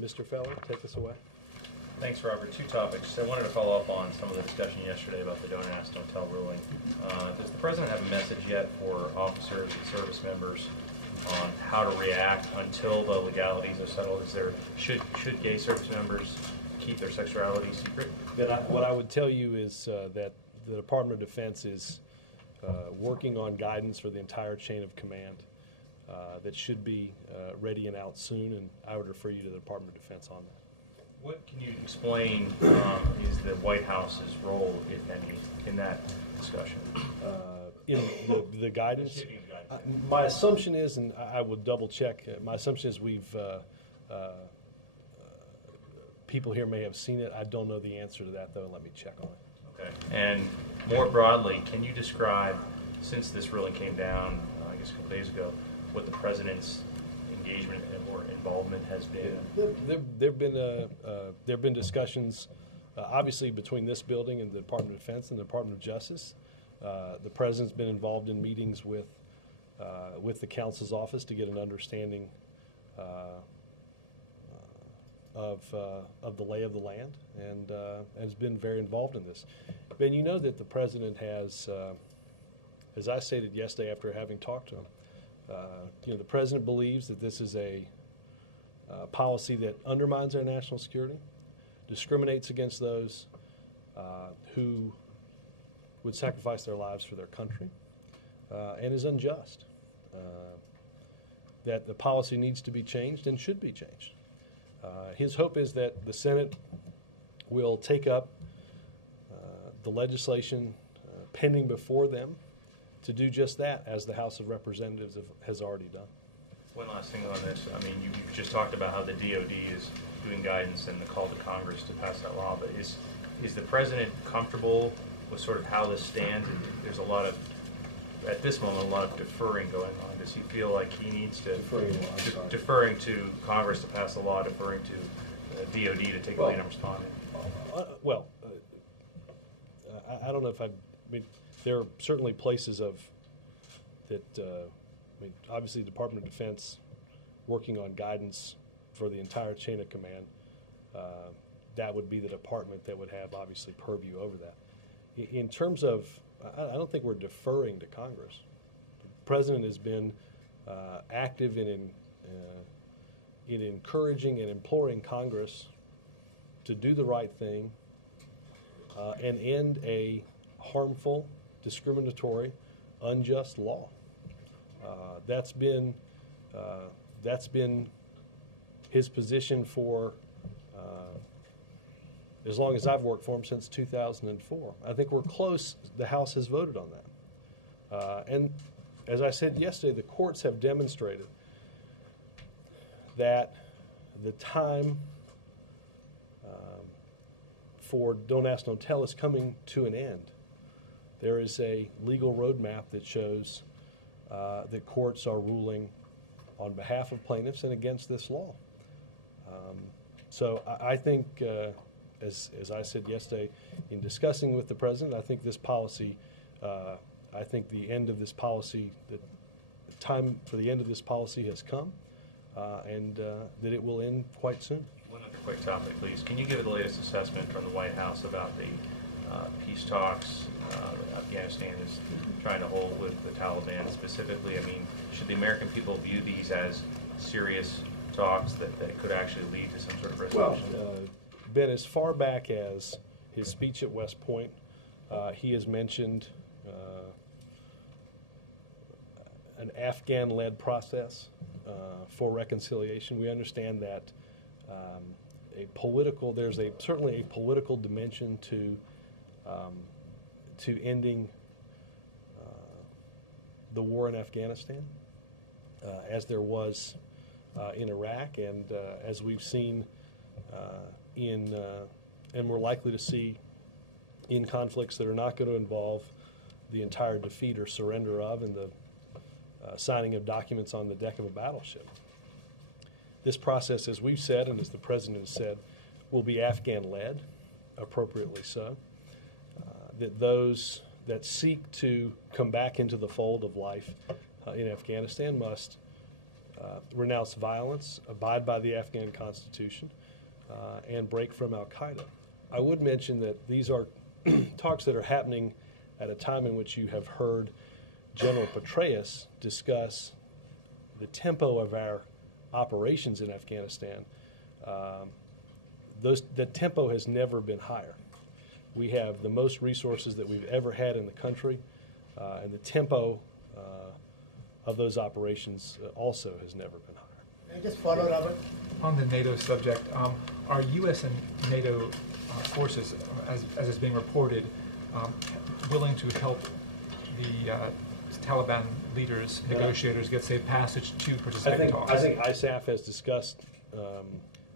Mr. Feller, take us away. Thanks, Robert. Two topics. I wanted to follow up on some of the discussion yesterday about the don't ask, don't tell ruling. Does the President have a message yet for officers and service members on how to react until the legalities are settled? Should gay service members keep their sexuality secret? What I would tell you is that the Department of Defense is working on guidance for the entire chain of command that should be ready and out soon, and I would refer you to the Department of Defense on that. What can you explain is the White House's role, if any, in that discussion? In the guidance? My assumption is, and I will double check, my assumption is people here may have seen it. I don't know the answer to that, though. Let me check on it. Okay. And more broadly, can you describe, since this ruling came down, I guess a couple days ago, what the President's engagement or involvement has been? There've been discussions, obviously, between this building and the Department of Defense and the Department of Justice. The President's been involved in meetings with the Counsel's office to get an understanding of the lay of the land, and has been very involved in this. Ben, you know that the President has, as I stated yesterday after having talked to him, the President believes that this is a policy that undermines our national security, discriminates against those who would sacrifice their lives for their country, and is unjust. That the policy needs to be changed and should be changed. His hope is that the Senate will take up the legislation pending before them to do just that, as the House of Representatives has already done. One last thing on this. I mean, you've just talked about how the DOD is doing guidance and the call to Congress to pass that law, but is the President comfortable with sort of how this stands? And there's a lot of, at this moment, a lot of deferring going on. Does he feel like he needs to, deferring to Congress to pass the law, deferring to DOD to take the lead on responding? I don't know if I mean, there are certainly places obviously the Department of Defense working on guidance for the entire chain of command. That would be the department that would have obviously purview over that. In terms of, I don't think we're deferring to Congress. The President has been active in encouraging and imploring Congress to do the right thing and end a harmful, discriminatory, unjust law. That's been his position for as long as I've worked for him, since 2004. I think we're close. The House has voted on that. And as I said yesterday, the courts have demonstrated that the time for Don't Ask, Don't Tell is coming to an end. There is a legal roadmap that shows that courts are ruling on behalf of plaintiffs and against this law. So I think, as I said yesterday, in discussing with the President, I think this policy, I think the end of this policy, the time for the end of this policy has come, and that it will end quite soon. One other quick topic, please. Can you give the latest assessment from the White House about the peace talks Afghanistan is trying to hold with the Taliban specifically? I mean, should the American people view these as serious talks that could actually lead to some sort of resolution? Well, Ben, as far back as his speech at West Point, he has mentioned an Afghan-led process for reconciliation. We understand that there's certainly a political dimension to ending the war in Afghanistan, as there was in Iraq, and as we've seen and we're likely to see in conflicts that are not going to involve the entire defeat or surrender of and the signing of documents on the deck of a battleship. This process, as we've said and as the President has said, will be Afghan-led, appropriately so. That those that seek to come back into the fold of life in Afghanistan must renounce violence, abide by the Afghan Constitution, and break from al-Qaeda. I would mention that these are talks that are happening at a time in which you have heard General Petraeus discuss the tempo of our operations in Afghanistan. The tempo has never been higher. We have the most resources that we've ever had in the country, and the tempo of those operations also has never been higher. I just follow, Robert. On the NATO subject, are U.S. and NATO forces, as is being reported, willing to help the Taliban leaders, negotiators, get safe passage to participate in talks? I think ISAF has discussed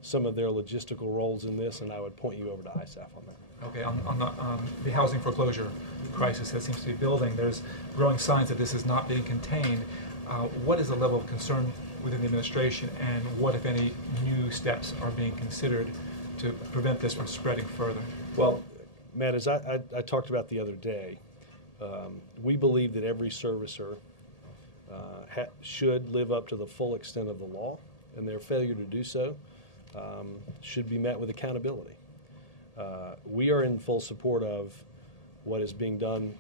some of their logistical roles in this, and I would point you over to ISAF on that. Okay, on the housing foreclosure crisis that seems to be building, there's growing signs that this is not being contained. What is the level of concern within the administration, and what, if any, new steps are being considered to prevent this from spreading further? Well, Matt, as I talked about the other day, we believe that every servicer should live up to the full extent of the law, and their failure to do so should be met with accountability. We are in full support of what is being done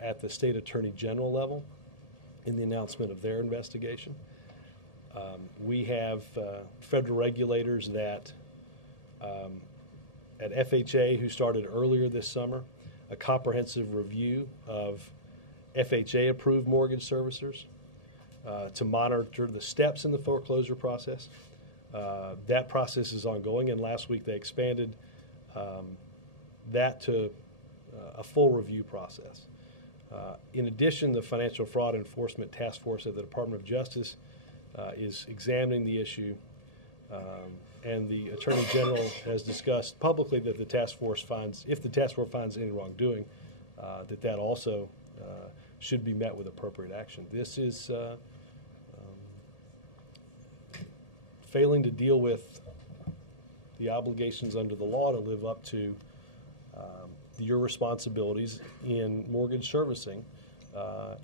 at the State Attorney General level in the announcement of their investigation. We have federal regulators that at FHA who started earlier this summer a comprehensive review of FHA-approved mortgage servicers to monitor the steps in the foreclosure process. That process is ongoing, and last week they expanded that to a full review process. In addition, the Financial Fraud Enforcement Task Force at the Department of Justice is examining the issue, and the Attorney General has discussed publicly that the task force finds, if the task force finds any wrongdoing, that also should be met with appropriate action. This is failing to deal with the obligations under the law to live up to your responsibilities in mortgage servicing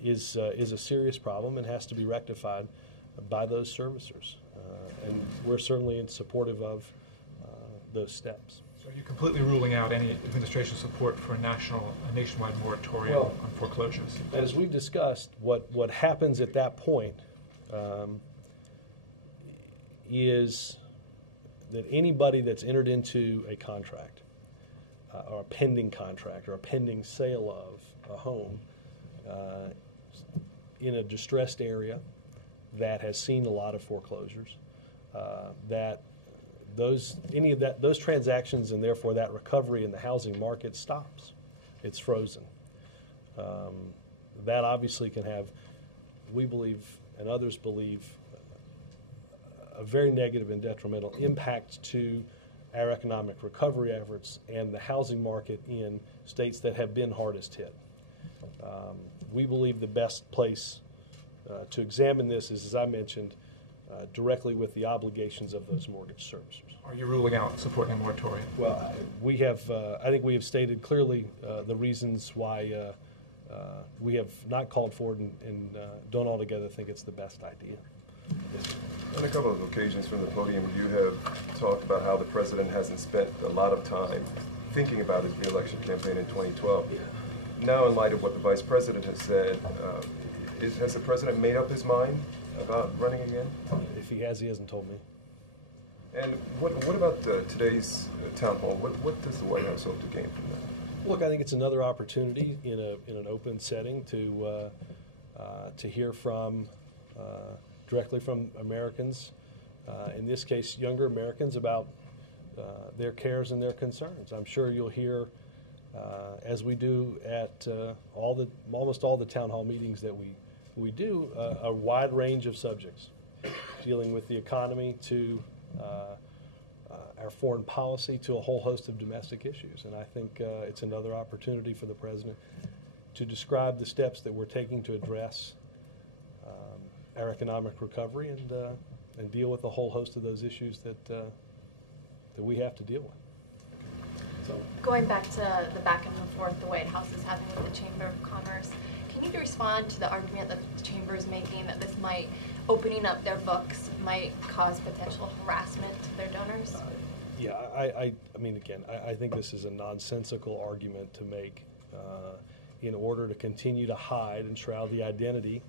is a serious problem and has to be rectified by those servicers. And we're certainly supportive of those steps. So are you completely ruling out any administration support for a nationwide moratorium on foreclosures? As we've discussed, what happens at that point is that anybody that's entered into a contract or a pending contract or a pending sale of a home in a distressed area that has seen a lot of foreclosures, that those transactions and therefore that recovery in the housing market stops. It's frozen. That obviously can have, we believe, and others believe, a very negative and detrimental impact to our economic recovery efforts and the housing market in states that have been hardest hit. We believe the best place to examine this is, as I mentioned, directly with the obligations of those mortgage servicers. Are you ruling out supporting a moratorium? Well, we have. I think we have stated clearly the reasons why we have not called for it and don't altogether think it's the best idea. Yes. On a couple of occasions from the podium, you have talked about how the president hasn't spent a lot of time thinking about his re-election campaign in 2012. Yeah. Now, in light of what the vice president has said, has the president made up his mind about running again? If he has, he hasn't told me. And what about today's town hall? What does the White House hope to gain from that? Look, I think it's another opportunity in an open setting to hear from directly from Americans, in this case, younger Americans, about their cares and their concerns. I'm sure you'll hear, as we do at almost all the town hall meetings that we do, a wide range of subjects, dealing with the economy to our foreign policy to a whole host of domestic issues. And I think it's another opportunity for the president to describe the steps that we're taking to address our economic recovery and deal with a whole host of those issues that we have to deal with. So, going back to the back and forth the White House is having with the Chamber of Commerce, can you respond to the argument that the Chamber is making that this might opening up their books might cause potential harassment to their donors? Yeah, I mean, again, I think this is a nonsensical argument to make in order to continue to hide and shroud the identity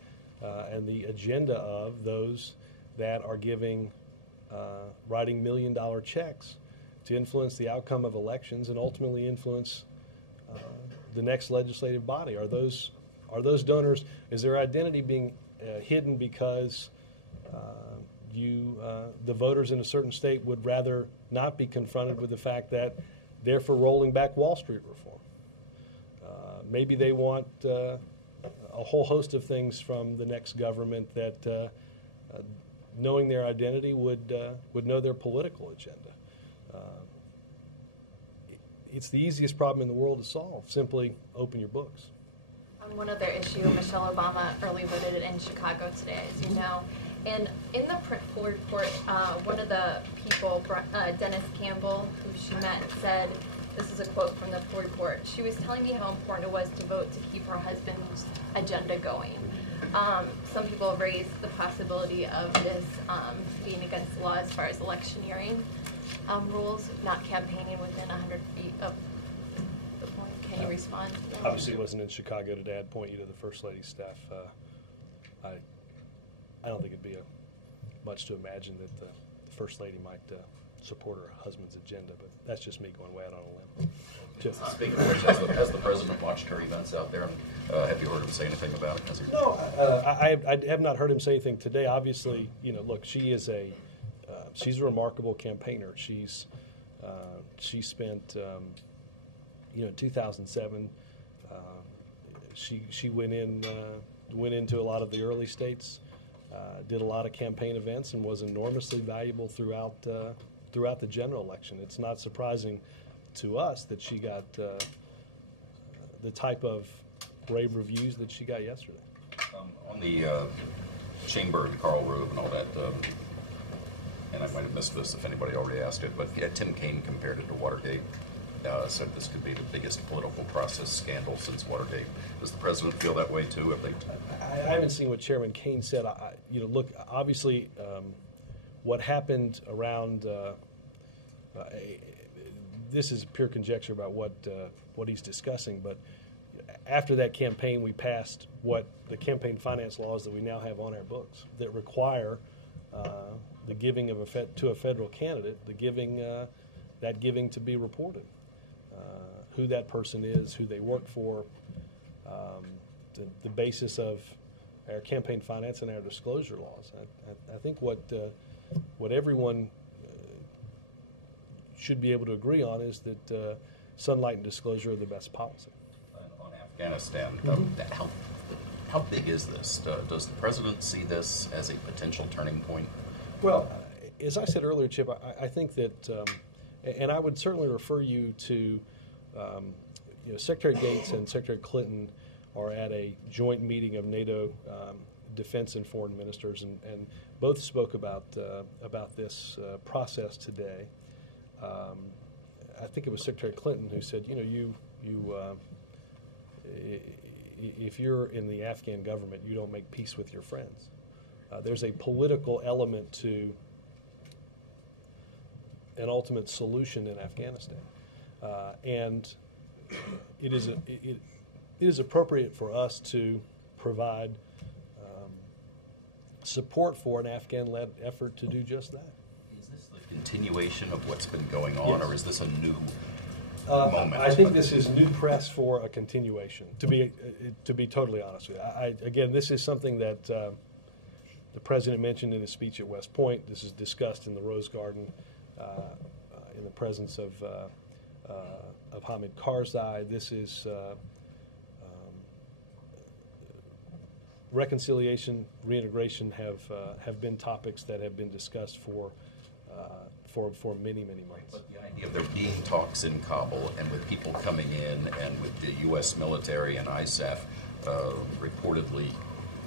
and the agenda of those that are writing million-dollar checks to influence the outcome of elections and ultimately influence the next legislative body. Are those donors, is their identity being hidden because the voters in a certain state would rather not be confronted with the fact that they're for rolling back Wall Street reform? Maybe they want a whole host of things from the next government that, knowing their identity, would know their political agenda. It's the easiest problem in the world to solve. Simply open your books. On one other issue, Michelle Obama early voted in Chicago today, as you know. And in the print poll report, one of the people, Dennis Campbell, who she met, said, this is a quote from the poll report, she was telling me how important it was to vote to keep her husband's agenda going. Some people have raised the possibility of this being against the law as far as electioneering rules, not campaigning within 100 feet of the point. Can you respond to that? Obviously, it wasn't in Chicago today. I'd point you to the First Lady's staff. I don't think it'd be much to imagine that the First Lady might support her husband's agenda, but that's just me going way out on a limb. Speaking of which, has the president watched her events out there, and have you heard him say anything about it? No, I have not heard him say anything today. Obviously, look, she's a remarkable campaigner. She spent, in 2007, she went into a lot of the early states, did a lot of campaign events, and was enormously valuable throughout the general election. It's not surprising to us that she got the type of rave reviews that she got yesterday. On the Chamber and Carl Rube and all that, and I might have missed this if anybody already asked it, but Tim Kaine compared it to Watergate. Said this could be the biggest political process scandal since Watergate. Does the president feel that way too? I haven't seen what Chairman Kaine said. Look, obviously, what happened around this is pure conjecture about what he's discussing. But after that campaign, we passed what the campaign finance laws that we now have on our books that require the giving of to a federal candidate, that giving to be reported. Who that person is, who they work for, the basis of our campaign finance and our disclosure laws. I think what everyone should be able to agree on is that sunlight and disclosure are the best policy. On Afghanistan, how big is this? Does the president see this as a potential turning point? Well, as I said earlier, Chip, I think that, and I would certainly refer you to, Secretary Gates and Secretary Clinton are at a joint meeting of NATO defense and foreign ministers, and both spoke about this process today. I think it was Secretary Clinton who said, if you're in the Afghan government, you don't make peace with your friends. There's a political element to an ultimate solution in Afghanistan, and it is appropriate for us to provide support for an Afghan-led effort to do just that. Is this the continuation of what's been going on, Yes. or is this a new moment? I think this is new press for a continuation. To be totally honest with you, again, this is something that the president mentioned in his speech at West Point. This is discussed in the Rose Garden in the presence of Hamid Karzai. This is reconciliation, reintegration have been topics that have been discussed for many months. But the idea of there being talks in Kabul and with people coming in and with the U.S. military and ISAF reportedly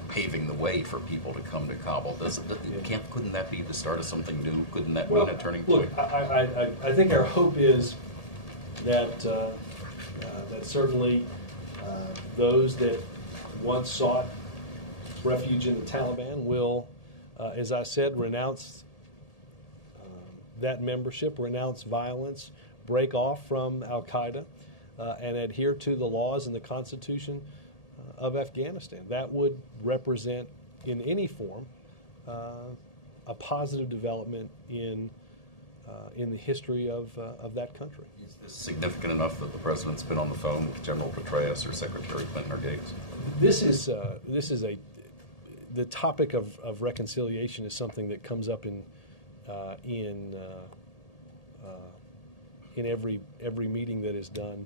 paving the way for people to come to Kabul, couldn't that be the start of something new? Couldn't that mean a turning point? Look, I think our hope is that that certainly those that once sought refuge in the Taliban will as I said, renounce that membership, renounce violence, break off from Al-Qaeda, and adhere to the laws and the Constitution of Afghanistan. That would represent, in any form, a positive development in the history of that country. Is this significant enough that the president's been on the phone with General Petraeus or Secretary Clinton or Gates? This is the topic of reconciliation is something that comes up in every meeting that is done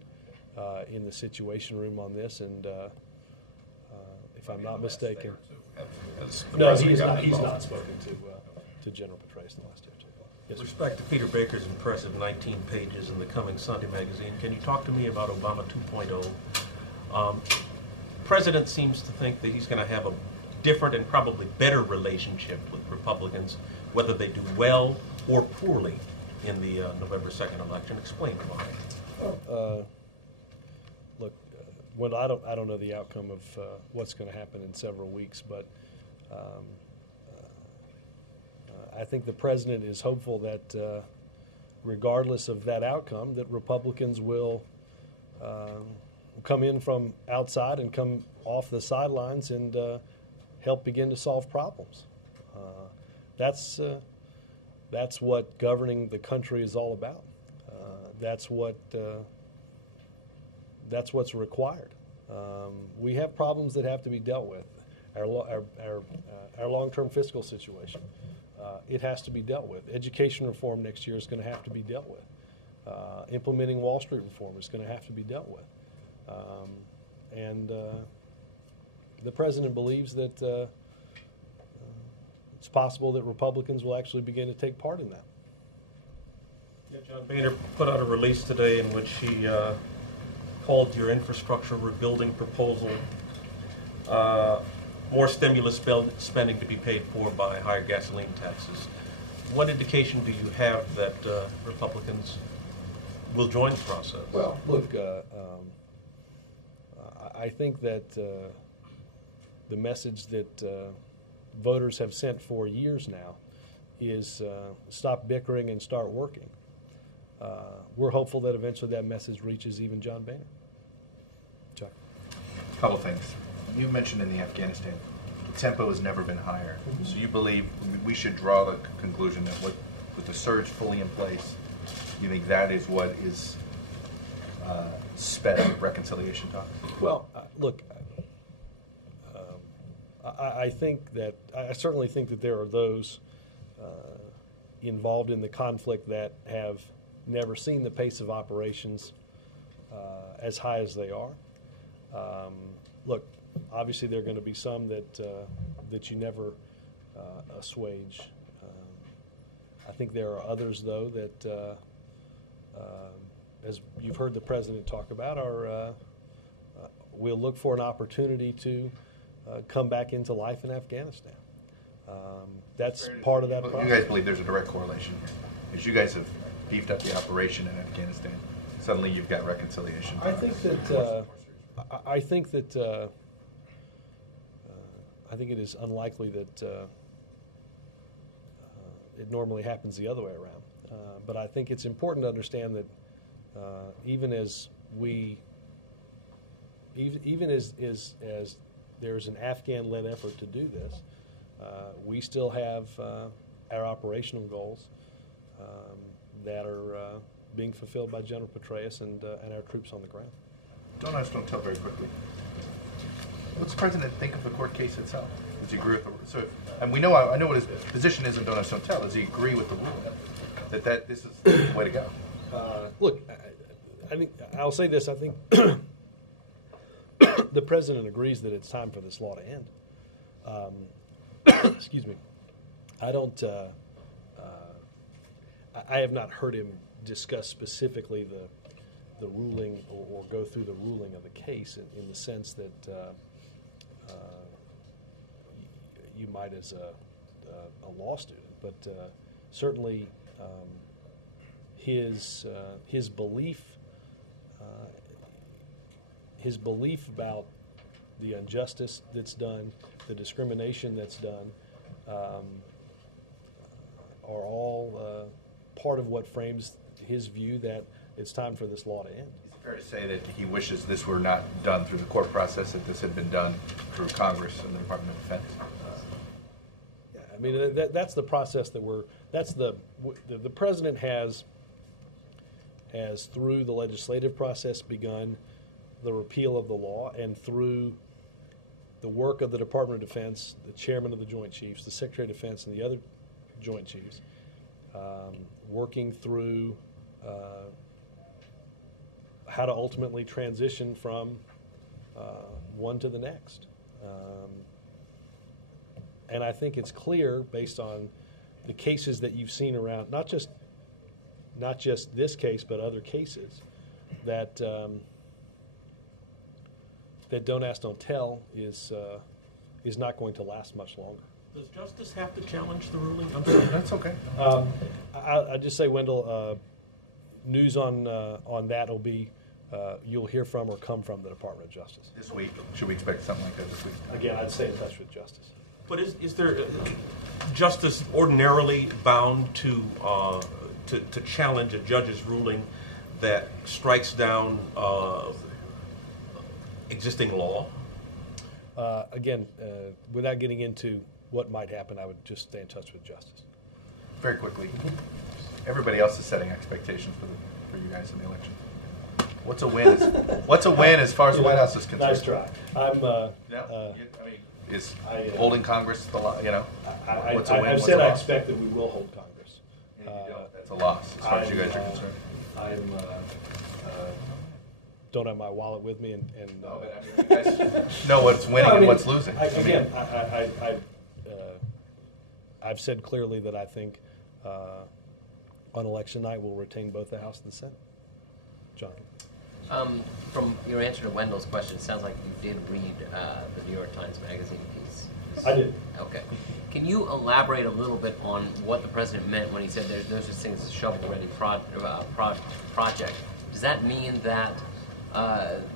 in the Situation Room on this, and if I'm not mistaken, no, he's not spoken to General Petraeus in the last day or two. Yes, With respect to Peter Baker's impressive 19 pages in the coming Sunday magazine, can you talk to me about Obama 2.0? President seems to think that he's going to have a different and probably better relationship with Republicans, whether they do well or poorly in the November 2nd election. Explain why. Look, well, I don't know the outcome of what's going to happen in several weeks, but I think the president is hopeful that regardless of that outcome, that Republicans will come in from outside and come off the sidelines and help begin to solve problems. That's what governing the country is all about. That's what's required. We have problems that have to be dealt with. Our long-term fiscal situation, it has to be dealt with. Education reform next year is going to have to be dealt with. Implementing Wall Street reform is going to have to be dealt with. And the president believes that it's possible that Republicans will actually begin to take part in that. Yeah, John Boehner put out a release today in which he called your infrastructure rebuilding proposal more stimulus spending to be paid for by higher gasoline taxes. What indication do you have that Republicans will join the process? Well, look, I think that the message that voters have sent for years now is stop bickering and start working. We're hopeful that eventually that message reaches even John Boehner. Chuck. A couple things. You mentioned in the Afghanistan, the tempo has never been higher. Mm-hmm. So you believe we should draw the conclusion that with the surge fully in place, you think that is what is sped up reconciliation talks? Well, look, I think that I certainly think that there are those involved in the conflict that have never seen the pace of operations as high as they are. Look, obviously there are going to be some that you never assuage. I think there are others, though, that, as you've heard the president talk about, we'll look for an opportunity to come back into life in Afghanistan. That's part of that process. You guys believe there's a direct correlation here? Because you guys have beefed up the operation in Afghanistan. Suddenly you've got reconciliation. I think it is unlikely that it normally happens the other way around. But I think it's important to understand that even as there's an Afghan-led effort to do this, we still have our operational goals that are being fulfilled by General Petraeus and our troops on the ground. Don't tell very quickly. What's the president think of the court case itself? Does he agree with the and I know what his position is in Don't Ask, Don't Tell. Does he agree with the ruling that this is the way to go? Look, I think I'll say this. I think the president agrees that it's time for this law to end. Excuse me. I don't. I have not heard him discuss specifically the ruling or go through the ruling of the case in the sense that you might as a law student, but certainly his belief about the injustice that's done, the discrimination that's done, all part of what frames his view that it's time for this law to end. Is it fair to say that he wishes this were not done through the court process, that this had been done through Congress and the Department of Defense? Yeah, I mean, that's the process that the president has through the legislative process begun the repeal of the law, and through the work of the Department of Defense, the chairman of the Joint Chiefs, the Secretary of Defense, and the other Joint Chiefs, working through how to ultimately transition from one to the next. And I think it's clear, based on the cases that you've seen around, not just this case, but other cases, that that don't ask, don't tell is not going to last much longer. Does justice have to challenge the ruling? I'm sorry. That's okay. I'll just say, Wendell, news on that will be you'll hear from or come from the Department of Justice. This week, should we expect something like that this week? Again, I'd stay in touch with Justice. But is there justice ordinarily bound to challenge a judge's ruling that strikes down existing law? Again, without getting into what might happen, I would just stay in touch with Justice. Very quickly, everybody else is setting expectations for you guys in the election. What's a win? What's a win as far as the White House is concerned? Nice try. Is holding Congress the what's a win? I've What's said a I loss? expect that we will hold Congress. And if you don't, that's a loss as far as you guys are concerned. I don't have my wallet with me, and No, but I mean, you guys know what's winning and what's losing. I've said clearly that I think on election night we'll retain both the House and the Senate. John. From your answer to Wendell's question, it sounds like you did read the New York Times Magazine piece. I did. Okay. Can you elaborate a little bit on what the president meant when he said there's no such thing as a shovel-ready project? Does that mean that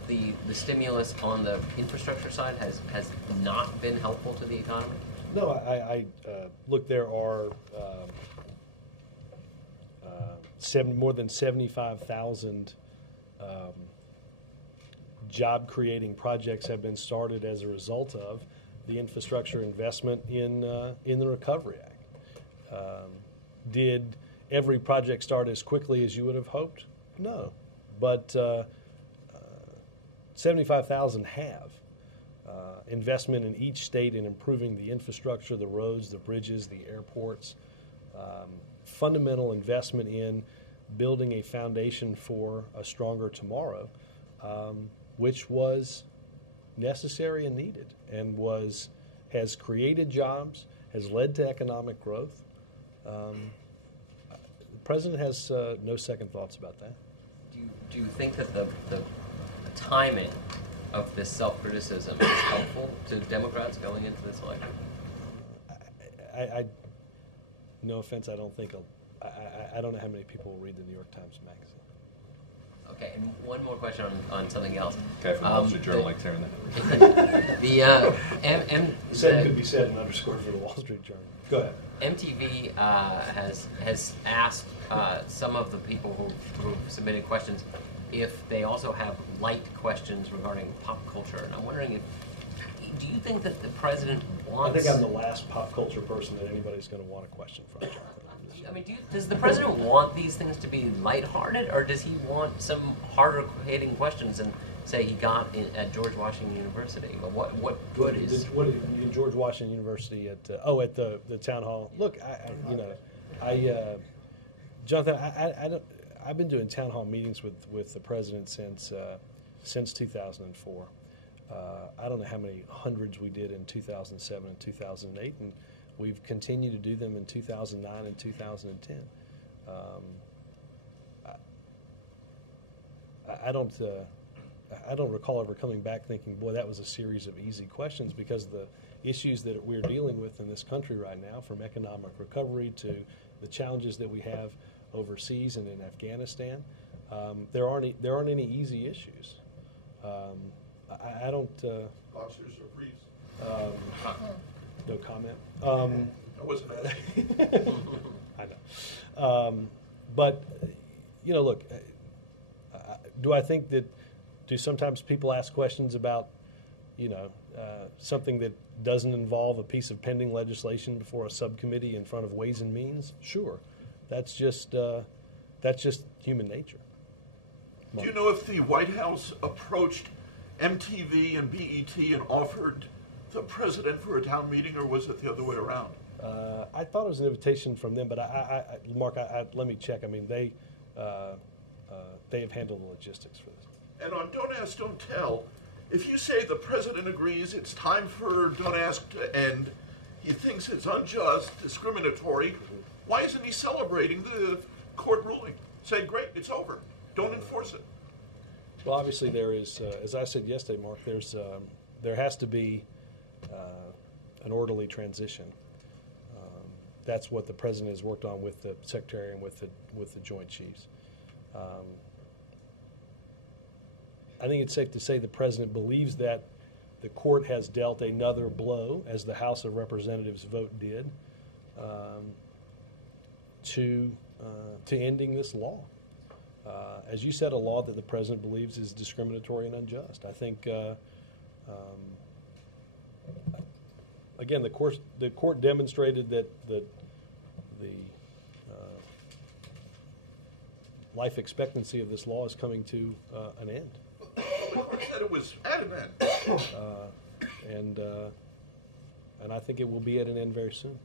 the stimulus on the infrastructure side has not been helpful to the economy? No, I look, there are more than 75,000 job-creating projects have been started as a result of the infrastructure investment in the Recovery Act. Did every project start as quickly as you would have hoped? No, but 75,000 have. Investment in each state in improving the infrastructure, the roads, the bridges, the airports, fundamental investment in building a foundation for a stronger tomorrow, which was necessary and needed, and has created jobs, has led to economic growth. The president has no second thoughts about that. Do you think that the timing of this self-criticism is helpful to Democrats going into this election? No offense, I don't think I don't know how many people will read the New York Times Magazine. Okay, and one more question on something else. Okay, from the Wall Street Journal, like tearing that. Said could be said and underscored for the Wall Street Journal. Go ahead. MTV has asked some of the people who submitted questions if they also have light questions regarding pop culture, and I'm wondering do you think that the president wants? I think I'm the last pop culture person that anybody's going to want a question from. I mean, does the president want these things to be lighthearted, or does he want some harder-hitting questions and say he got at George Washington University? What good is? What in George Washington University at the town hall? Look, Jonathan, I've been doing town hall meetings with the president since 2004. I don't know how many hundreds we did in 2007 and 2008, and we've continued to do them in 2009 and 2010. I don't recall ever coming back thinking, boy, that was a series of easy questions, because the issues that we're dealing with in this country right now, from economic recovery to the challenges that we have overseas and in Afghanistan, there aren't any easy issues. I don't. Lobsters or freeze? No comment. I wasn't asking. I know. But, you know, look, do I think that, do sometimes people ask questions about, you know, something that doesn't involve a piece of pending legislation before a subcommittee in front of Ways and Means? Sure. That's just human nature. Do you know if the White House approached MTV and BET and offered the president for a town meeting, or was it the other way around? I thought it was an invitation from them, but Mark, let me check. I mean, they have handled the logistics for this. And on Don't Ask, Don't Tell, if you say the president agrees it's time for Don't Ask to end, he thinks it's unjust, discriminatory, why isn't he celebrating the court ruling? Say, great, it's over. Don't enforce it. Well, obviously there is, as I said yesterday, Mark, there has to be an orderly transition. That's what the president has worked on with the secretary and with the Joint Chiefs. I think it's safe to say the president believes that the court has dealt another blow, as the House of Representatives vote did, to ending this law. As you said, a law that the president believes is discriminatory and unjust. I think, again, the court demonstrated that the life expectancy of this law is coming to an end. The court said it was at an end. And I think it will be at an end very soon.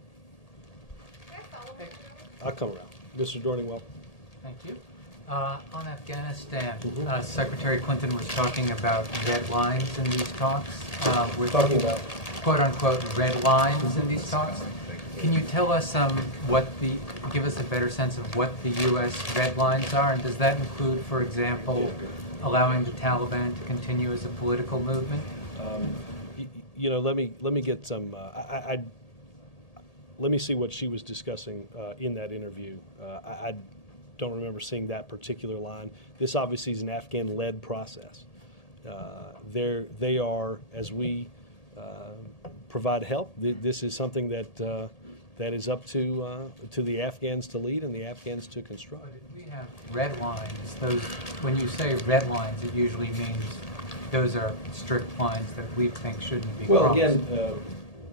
I'll come around. Mr. Dorning, welcome. Thank you. On Afghanistan, Secretary Clinton was talking about red lines in these talks. We're talking about quote-unquote red lines in these talks. Can you tell us give us a better sense of what the U.S. red lines are, and does that include, for example, allowing the Taliban to continue as a political movement? You know, let me get some. Let me see what she was discussing in that interview. I don't remember seeing that particular line. This obviously is an Afghan-led process. They are, as we provide help, this is something that is up to the Afghans to lead and the Afghans to construct. But if we have red lines, when you say red lines, it usually means those are strict lines that we think shouldn't be crossed. Well, again,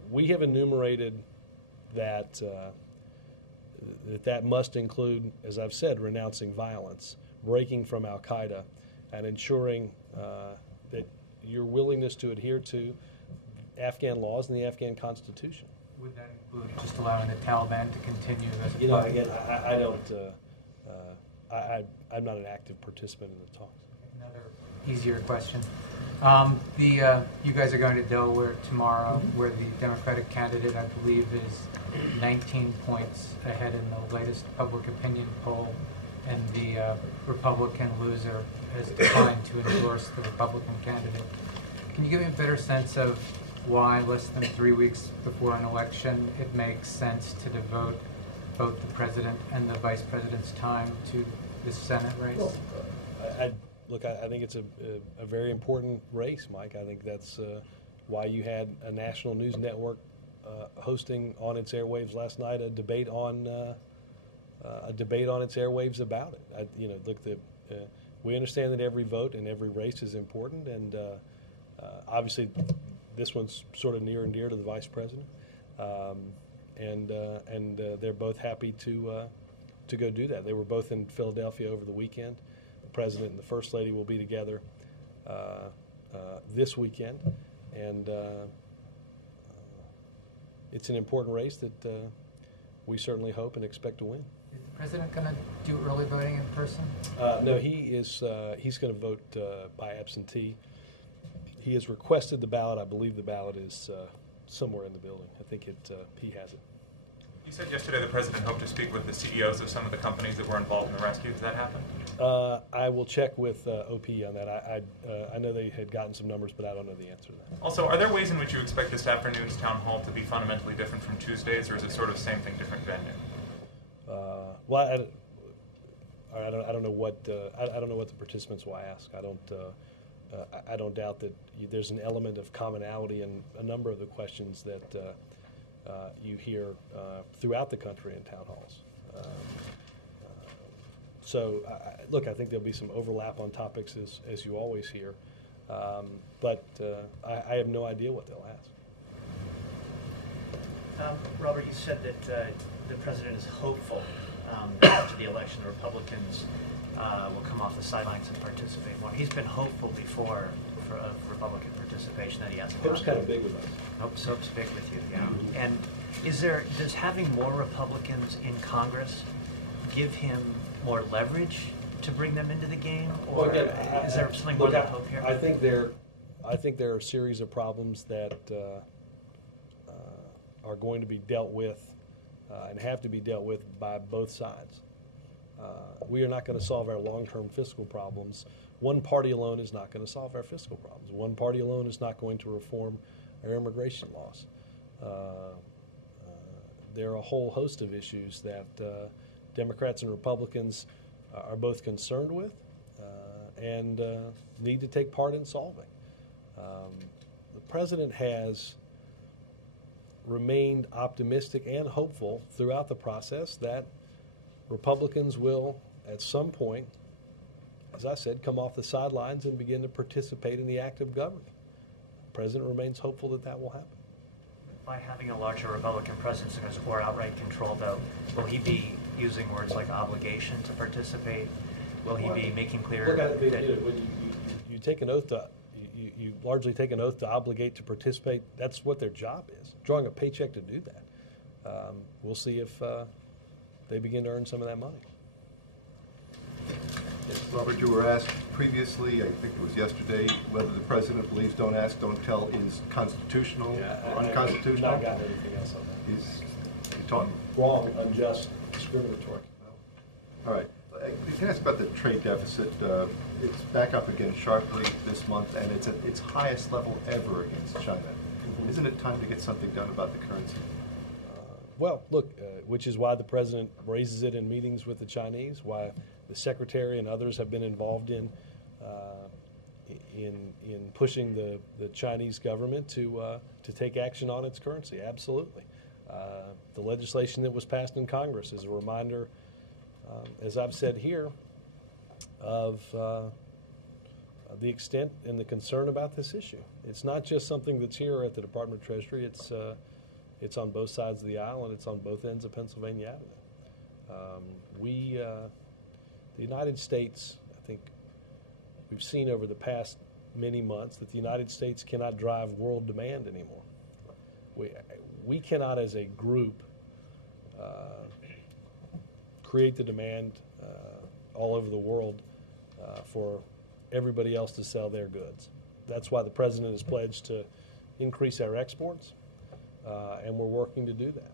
we have enumerated that that must include, as I've said, renouncing violence, breaking from al-Qaeda, and ensuring that your willingness to adhere to Afghan laws and the Afghan Constitution. Would that include just allowing the Taliban to continue as a party? Again, I don't. I'm not an active participant in the talks. Another easier question. You guys are going to Delaware tomorrow, where the Democratic candidate, I believe, is 19 points ahead in the latest public opinion poll, and the Republican loser has declined to endorse the Republican candidate. Can you give me a better sense of why, less than 3 weeks before an election, it makes sense to devote both the president and the vice president's time to this Senate race? Well, I think it's a very important race, Mike. I think that's why you had a national news network hosting on its airwaves last night a debate on its airwaves about it. We understand that every vote and every race is important, and obviously this one's sort of near and dear to the vice president, and they're both happy to go do that. They were both in Philadelphia over the weekend. The president and the first lady will be together this weekend, and it's an important race that we certainly hope and expect to win. Is the president going to do early voting in person? No, he is. He's going to vote by absentee. He has requested the ballot. I believe the ballot is somewhere in the building. I think he has it. You said yesterday the president hoped to speak with the CEOs of some of the companies that were involved in the rescue. Has that happened? I will check with OPE on that. I know they had gotten some numbers, but I don't know the answer to that. Also, are there ways in which you expect this afternoon's town hall to be fundamentally different from Tuesdays, or is it sort of same thing, different venue? Well, I don't know what the participants will ask. I don't doubt that there's an element of commonality in a number of the questions that you hear throughout the country in town halls. So, look, I think there'll be some overlap on topics as you always hear, but I have no idea what they'll ask. Robert, you said that the president is hopeful that after the election, the Republicans will come off the sidelines and participate more. He's been hopeful before of Republican participation that he hasn't. Hope's kind of big with us. Hope's big with you, yeah. And does having more Republicans in Congress give him more leverage to bring them into the game, or well, again, is there something more than hope here? I think there are a series of problems that are going to be dealt with and have to be dealt with by both sides. We are not going to solve our long-term fiscal problems. One party alone is not going to solve our fiscal problems. One party alone is not going to reform our immigration laws. There are a whole host of issues that Democrats and Republicans are both concerned with and need to take part in solving. The president has remained optimistic and hopeful throughout the process that Republicans will, at some point, as I said, come off the sidelines and begin to participate in the act of government. The president remains hopeful that that will happen. By having a larger Republican presence or outright control, though, will he be using words like obligation to participate? Will he be making clear that when you take an oath to you largely take an oath to obligate to participate? That's what their job is, drawing a paycheck to do that. We'll see if they begin to earn some of that money. Robert, you were asked previously, I think it was yesterday, whether the president believes "don't ask, don't tell" is constitutional or unconstitutional. I've not gotten anything else on that. He's talking wrong, unjust, discriminatory. All right. I can ask about the trade deficit. It's back up again sharply this month, and it's at its highest level ever against China. Mm-hmm. Isn't it time to get something done about the currency? Well, look, which is why the president raises it in meetings with the Chinese, why the secretary and others have been involved in pushing the Chinese government to take action on its currency. Absolutely. The legislation that was passed in Congress is a reminder, as I've said here, of the extent and the concern about this issue. It's not just something that's here at the Department of Treasury. It's on both sides of the aisle, and it's on both ends of Pennsylvania Avenue. The United States, I think we've seen over the past many months that the United States cannot drive world demand anymore. We cannot, as a group, create the demand all over the world for everybody else to sell their goods. That's why the president has pledged to increase our exports, and we're working to do that.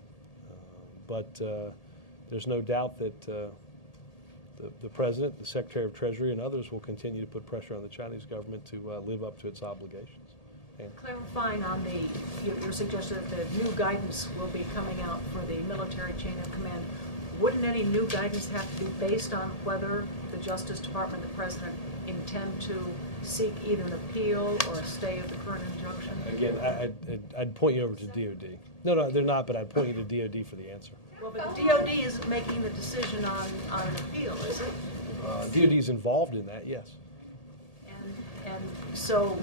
But there's no doubt that the president, the secretary of Treasury, and others will continue to put pressure on the Chinese government to live up to its obligations. Clarifying on your suggestion that the new guidance will be coming out for the military chain of command, wouldn't any new guidance have to be based on whether the Justice Department, the president, intend to seek either an appeal or a stay of the current injunction? Again, I'd point you over to DOD. No, they're not, but I'd point you to DOD for the answer. Well, but the DOD isn't making the decision on an appeal, is it? DOD is involved in that, yes. And so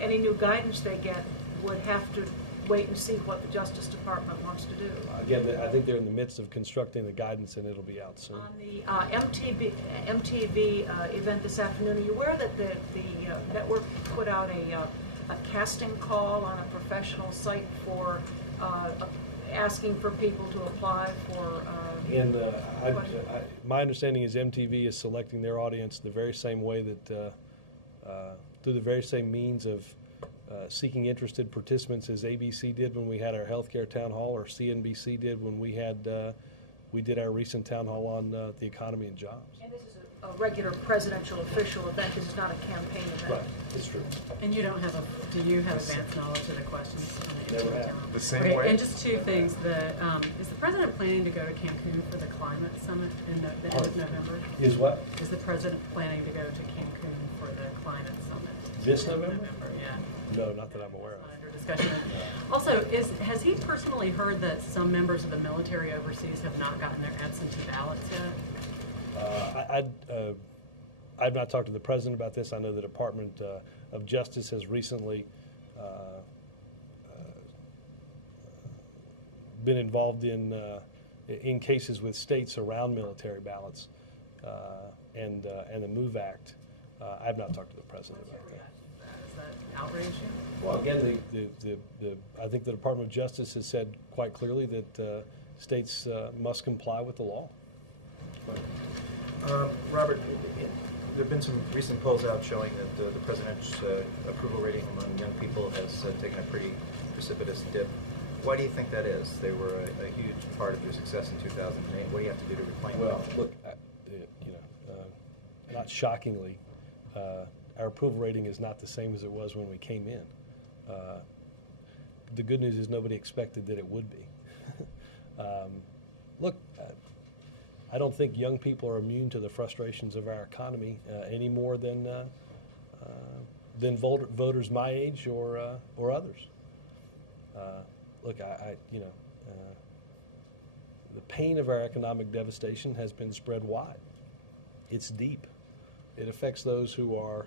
any new guidance they get would have to wait and see what the Justice Department wants to do. Again, I think they're in the midst of constructing the guidance, and it'll be out soon. On the MTV event this afternoon, are you aware that the network put out a casting call on a professional site for asking for people to apply for? And my understanding is MTV is selecting their audience the very same way that through the very same means of seeking interested participants as ABC did when we had our healthcare town hall, or CNBC did when we did our recent town hall on the economy and jobs. And this is a regular presidential official event. This is not a campaign event. Right, it's true. And you don't have do you have advanced knowledge of the questions? Never have. The same way. way. And just two things. Is the president planning to go to Cancun for the climate summit in the end of November? Is what? Is the president planning to go to Cancun for the climate summit? This November? Yeah. No, not that I'm aware of. Under discussion. Also, has he personally heard that some members of the military overseas have not gotten their absentee ballots yet? I've not talked to the president about this. I know the Department of Justice has recently been involved in cases with states around military ballots and the MOVE Act. I've not talked to the president about that. Is that outrage you? Well, again, I think the Department of Justice has said quite clearly that states must comply with the law. Robert, there have been some recent polls out showing that the president's approval rating among young people has taken a pretty precipitous dip. Why do you think that is? They were a huge part of your success in 2008. What do you have to do to reclaim Well, that? look, not shockingly, our approval rating is not the same as it was when we came in. The good news is nobody expected that it would be. Look, I don't think young people are immune to the frustrations of our economy any more than voters my age or others. Look, the pain of our economic devastation has been spread wide. It's deep. It affects those who are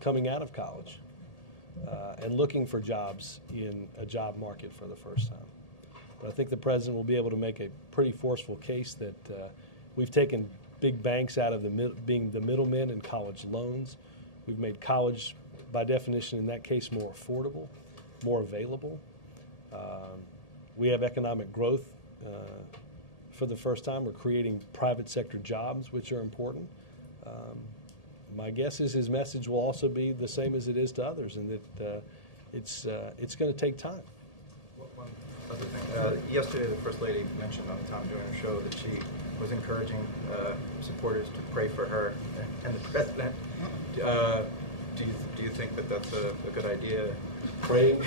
coming out of college and looking for jobs in a job market for the first time. But I think the president will be able to make a pretty forceful case that we've taken big banks out of being the middlemen in college loans. We've made college, by definition, in that case, more affordable, more available. We have economic growth for the first time. We're creating private sector jobs, which are important. My guess is his message will also be the same as it is to others, and that it's going to take time. One other thing. Yesterday, the First Lady mentioned on the Tom Joyner show that she was encouraging supporters to pray for her and the president. Do you think that that's a good idea? Praying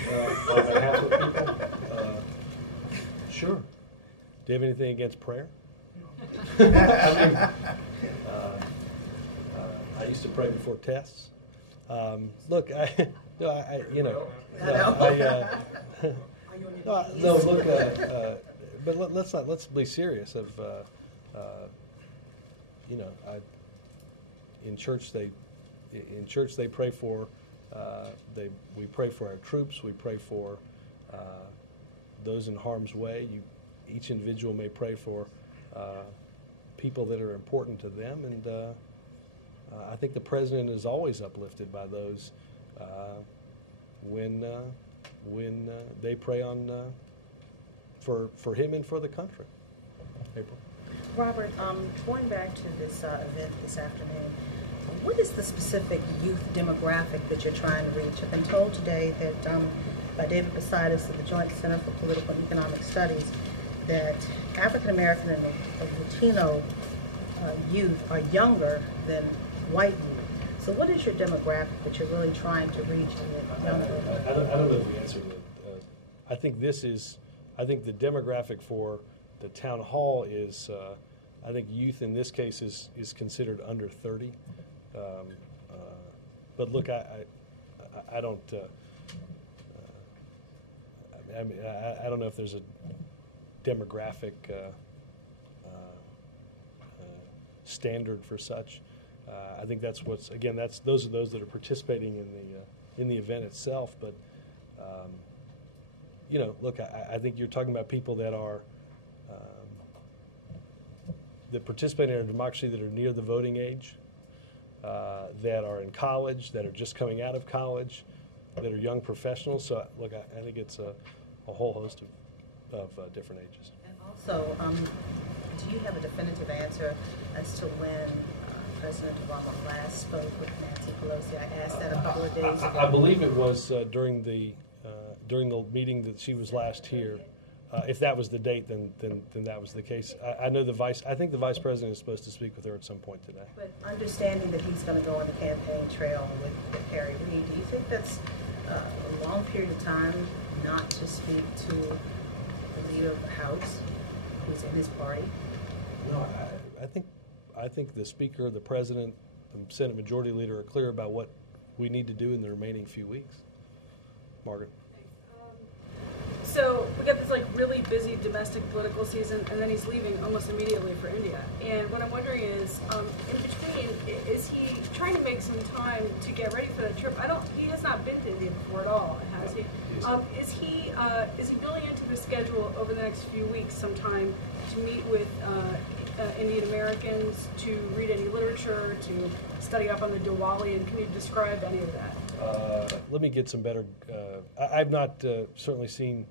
on behalf of people? Sure. Do you have anything against prayer? I used to pray before tests. Look, but let's be serious. In church they pray for. We pray for our troops. We pray for those in harm's way. Each individual may pray for people that are important to them, and I think the president is always uplifted by those when they pray on for him and for the country. April. Robert, going back to this event this afternoon, what is the specific youth demographic that you're trying to reach? I've been told today that by David Posaitis of the Joint Center for Political and Economic Studies that African American and Latino youth are younger than white youth. So what is your demographic that you're really trying to reach in the younger? I don't know the answer to that. I think the demographic for the town hall is, I think youth in this case is considered under 30. But look, I don't. I don't know if there's a demographic standard for such. I think that's what's those are those that are participating in the event itself. But look, I think you're talking about people that are that participate in our democracy that are near the voting age, that are in college, that are just coming out of college, that are young professionals. So look, I think it's a whole host of different ages. And also, do you have a definitive answer as to when President Obama last spoke with Nancy Pelosi? I asked that a couple of days ago. I believe it was during the meeting that she was last here. If that was the date, then that was the case. I know I think the vice president is supposed to speak with her at some point today. But understanding that he's going to go on the campaign trail with Harry Reid, do you think that's a long period of time not to speak to the leader of the House, who's in his party? No, I think the Speaker, the President, the Senate Majority Leader are clear about what we need to do in the remaining few weeks. Margaret. So we got this like really busy domestic political season, and then he's leaving almost immediately for India. And what I'm wondering is, in between, is he trying to make some time to get ready for that trip? He has not been to India before at all, has he? Is he building into his schedule over the next few weeks some time to meet with Indian Americans, to read any literature, to study up on the Diwali, and can you describe any of that? Let me get some better. I've not certainly seen.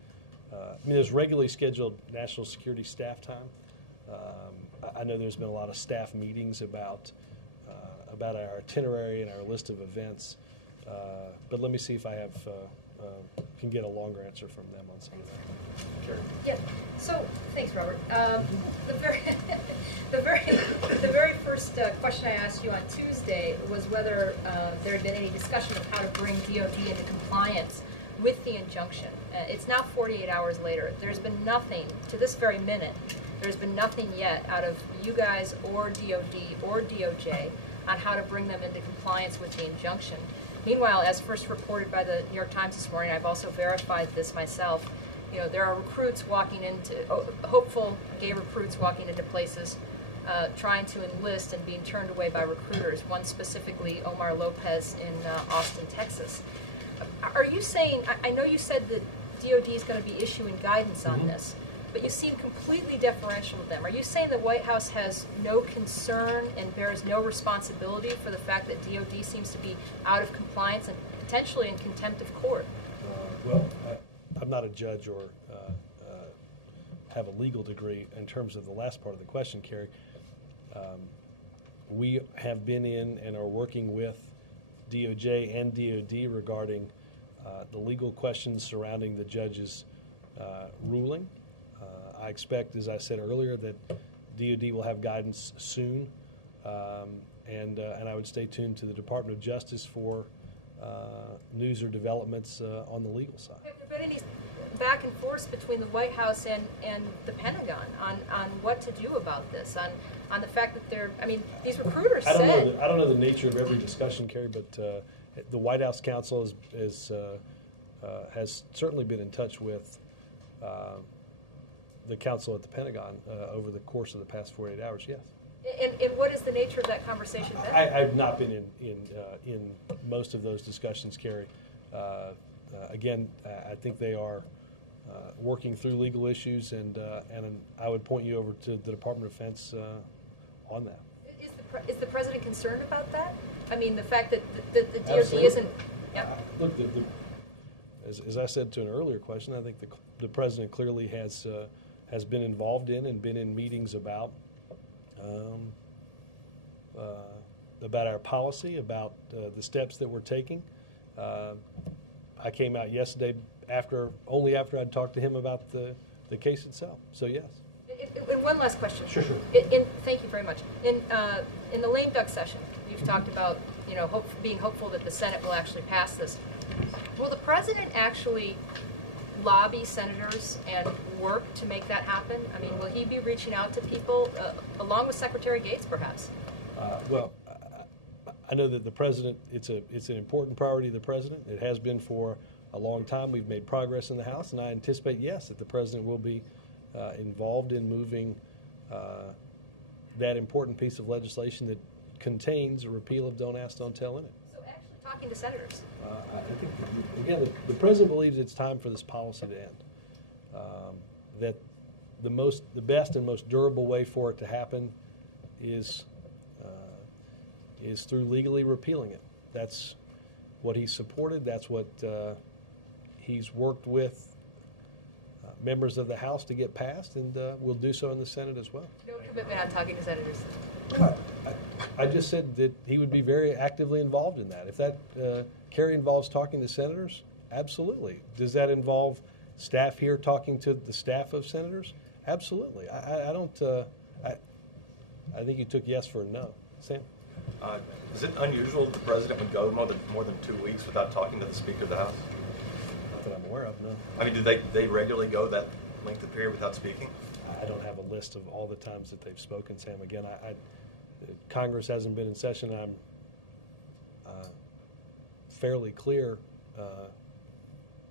I mean, there's regularly scheduled national security staff time. I know there's been a lot of staff meetings about our itinerary and our list of events. But let me see if I have can get a longer answer from them on some of that. Karen. Yeah. So thanks, Robert. The very first question I asked you on Tuesday was whether there had been any discussion of how to bring DOD into compliance with the injunction. It's now 48 hours later. There's been nothing, to this very minute, there's been nothing yet out of you guys or DOD or DOJ on how to bring them into compliance with the injunction. Meanwhile, as first reported by the New York Times this morning, I've also verified this myself, you know, there are recruits walking into, hopeful gay recruits walking into places trying to enlist and being turned away by recruiters, one specifically Omar Lopez in Austin, Texas. Are you saying, I know you said that DOD is going to be issuing guidance on this, but you seem completely deferential to them. Are you saying the White House has no concern and bears no responsibility for the fact that DOD seems to be out of compliance and potentially in contempt of court? Well, I'm not a judge or have a legal degree in terms of the last part of the question, Carrie. We have been in and are working with DOJ and DOD regarding the legal questions surrounding the judge's ruling. I expect, as I said earlier, that DOD will have guidance soon, and I would stay tuned to the Department of Justice for news or developments on the legal side. Have there been any back and forth between the White House and the Pentagon on what to do about this, on the fact that they're, I mean, these recruiters I don't know the nature of every discussion, Carrie, but the White House counsel has certainly been in touch with the counsel at the Pentagon over the course of the past 48 hours, yes. And what is the nature of that conversation then? I've not been in most of those discussions, Carrie. Again, I think they are working through legal issues, and I would point you over to the Department of Defense on that. Is the president concerned about that? I mean, the fact that the DOD Absolutely. isn't. Yep. Look, as I said to an earlier question, I think the president clearly has been involved in and been in meetings about our policy, about the steps that we're taking. I came out yesterday only after I'd talked to him about the case itself. So yes. And one last question. Sure. Thank you very much. In the lame duck session, you've talked about being hopeful that the Senate will actually pass this. Will the president actually lobby senators and work to make that happen? I mean, will he be reaching out to people along with Secretary Gates, perhaps? Well, I know that the president, it's an important priority of the president. It has been for a long time. We've made progress in the House, and I anticipate, yes, that the president will be involved in moving that important piece of legislation that contains a repeal of Don't Ask, Don't Tell in it. So actually talking to senators. I think, again, the president believes it's time for this policy to end. That the best and most durable way for it to happen is through legally repealing it. That's what he's supported. That's what he's worked with members of the House to get passed, and will do so in the Senate as well. No commitment on talking to senators. I just said that he would be very actively involved in that. If that Carrie involves talking to senators, absolutely. Does that involve staff here talking to the staff of senators? Absolutely. I don't. I think you took yes for a no. Sam. Is it unusual that the president would go more than 2 weeks without talking to the Speaker of the House? Not that I'm aware of, no. I mean, do they regularly go that length of period without speaking? I don't have a list of all the times that they've spoken, Sam. Again, Congress hasn't been in session. fairly clear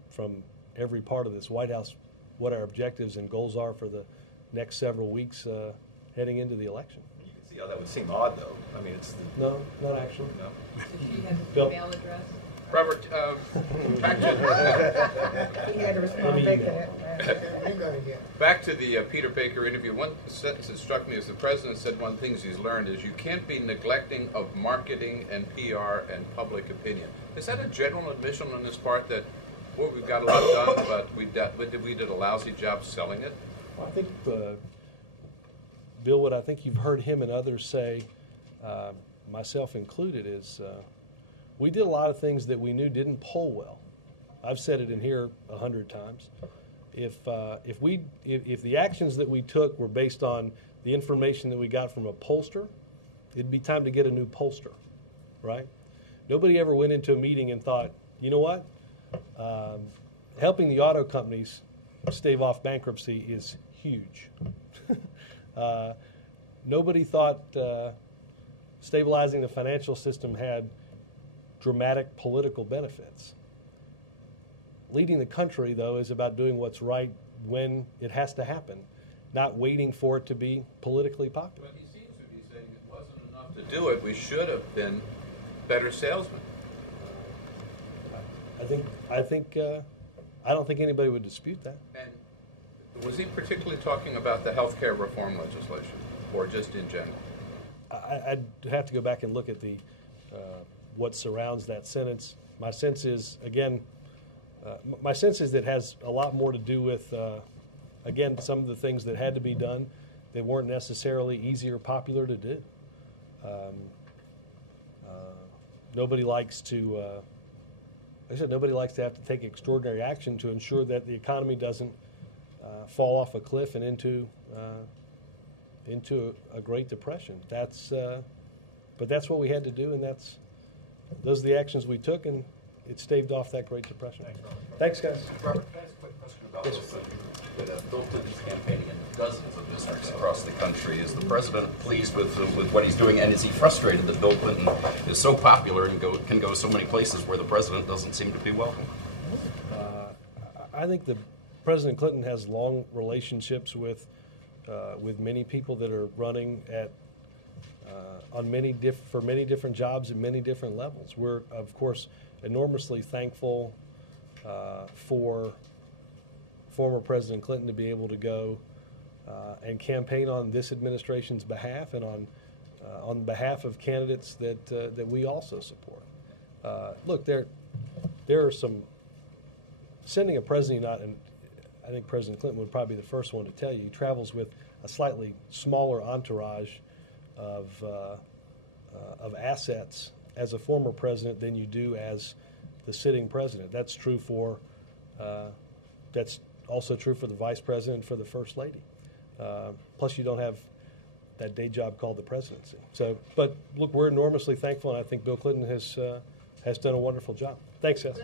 from every part of this White House what our objectives and goals are for the next several weeks heading into the election. You can see how that would seem odd, though. I mean, it's No, not actually. no. Did she have an Bill? email address? Robert, back to He had to respond back to that. back to the Peter Baker interview. One sentence that struck me as the president said one of the things he's learned is you can't be neglecting of marketing and PR and public opinion. Is that a general admission on this part that well, we've got a lot done, but we did a lousy job selling it? Well, I think, Bill, what I think you've heard him and others say, myself included, is we did a lot of things that we knew didn't poll well. I've said it in here 100 times. If the actions that we took were based on the information that we got from a pollster, it'd be time to get a new pollster, right? Nobody ever went into a meeting and thought, you know what? Helping the auto companies stave off bankruptcy is huge. Nobody thought stabilizing the financial system had dramatic political benefits. Leading the country, though, is about doing what's right when it has to happen, not waiting for it to be politically popular. But he seems to be saying it wasn't enough to do it. We should have been better salesmen. I don't think anybody would dispute that. And was he particularly talking about the health care reform legislation, or just in general? I'd have to go back and look at the what surrounds that sentence. My sense is, again, that it has a lot more to do with, again, some of the things that had to be done that weren't necessarily easy or popular to do. Nobody likes to, like I said, nobody likes to have to take extraordinary action to ensure that the economy doesn't fall off a cliff and into a Great Depression. But that's what we had to do, and those are the actions we took, and it staved off that Great Depression. Thanks, guys. Robert, can I ask a quick question about this? With Bill Clinton's campaigning in dozens of districts across the country, is the president pleased with what he's doing, and is he frustrated that Bill Clinton is so popular and can go so many places where the president doesn't seem to be welcome? I think President Clinton has long relationships with many people that are running for many different jobs at many different levels. We're, of course, enormously thankful for former President Clinton to be able to go and campaign on this administration's behalf and on behalf of candidates that we also support. Look, there are some sending a president, and I think President Clinton would probably be the first one to tell you, he travels with a slightly smaller entourage of assets as a former president than you do as the sitting president. That's true for that's also true for the vice president and for the first lady. Plus, you don't have that day job called the presidency. So, but look, we're enormously thankful, and I think Bill Clinton has done a wonderful job. Thanks, Seth.